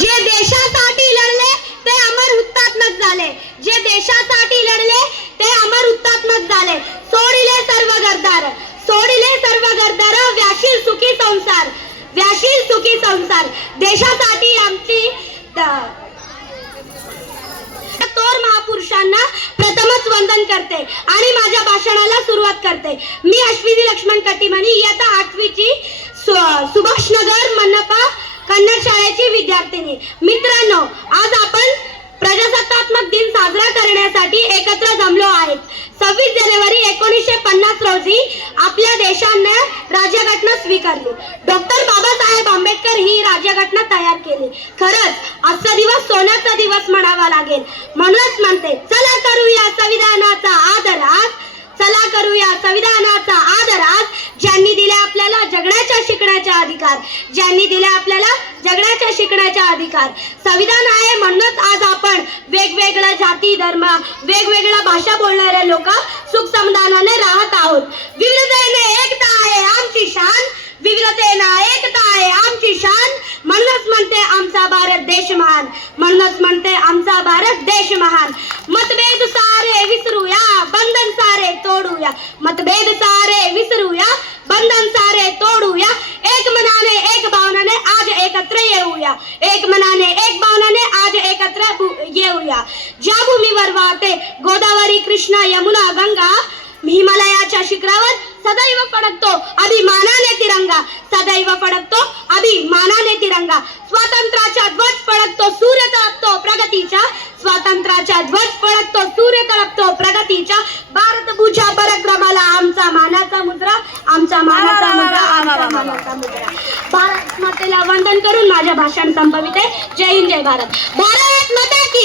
जे देशासाठी लढले ते अमर हुतात्मक झाले, जे देशासाठी लढले ते अमर हुतात्मक झाले. सोडिले सर्व गद्दार, सोडिले सर्व गद्दार, व्याशील सुखी संसार, व्याशील सुखी संसार. देशासाठी आमची थोर महापुरुषांना प्रथमच वंदन करते आणि माझ्या भाषणाला सुरुवात करते. मी अश्विनी लक्ष्मण कटिमनी, इयत्ता 8वीची सुभाषनगर मनपा कन्नड शाळेची विद्यार्थिनी. मित्रांनो, आज आपण प्रजासत्तात्मक दिन साजरा करण्यासाठी एकत्र जमलो आहेत. 26 जानेवारी 1950 रोजी आपल्या देशाने राज्यघटना स्वीकारली. डॉक्टर बाबासाहेब आंबेडकर ही राज्यघटना तयार केली. खरंच आजचा दिवस सोन्याचा दिवस म्हणावा लागेल. म्हणूनच म्हणते, चला करूया संविधानाचा आदर आज, चला करूया संविधानाचा आदर आज. ज्यांनी दिले आपल्याला जगण्याच्या शिकण्याचा अधिकार, ज्यांनी दिले आपल्याला जगण्याच्या शिकण्याचा अधिकार. संविधान आहे म्हणूनच आज आपण वेगवेगळ्या जाती धर्म वेगवेगळ्या भाषा बोलणारे लोक सुख समाधानाने राहत आहोत. विविधतेने एकता आहे आमची शान, विविधतेने एकता आहे आमची शान. म्हणूनच म्हणते आमचा भारत देश महान, म्हणूनच म्हणते आमचा भारत देश महान. मतभेद सारे विसरूया, बंधन सारे तोडूया, मतभेद सारे विसरूया, बंधन सारे तोडूया. एक मनाने एक भावनाने आज एकत्र येऊया, एक मनाने एक भावनाने आज एकत्र येऊया. ज्या भूमीवर वाहते गोदावरी कृष्णा यमुना गंगा, हिमालयाच्या शिखरावर सदैव फडकतो अभिमानाने तिरंगा, सदैव फडकतो अभिमानाने तिरंगा. स्वातंत्र्याचा ध्वज फडकतो सूर्य तळपतो प्रगतीचा, स्वातंत्र्याचा ध्वज फडकतो सूर्य तळपतो प्रगतीचा. भारत भूषा पराक्रमाला आमचा मानाचा मुद्रा, आमचा मानाचा मुद्रा, आमचा मानाचा मुद्रा. भारत मातेला वंदन करून माझे भाषण संपविते. जय हिंद, जय भारत. भारत माता की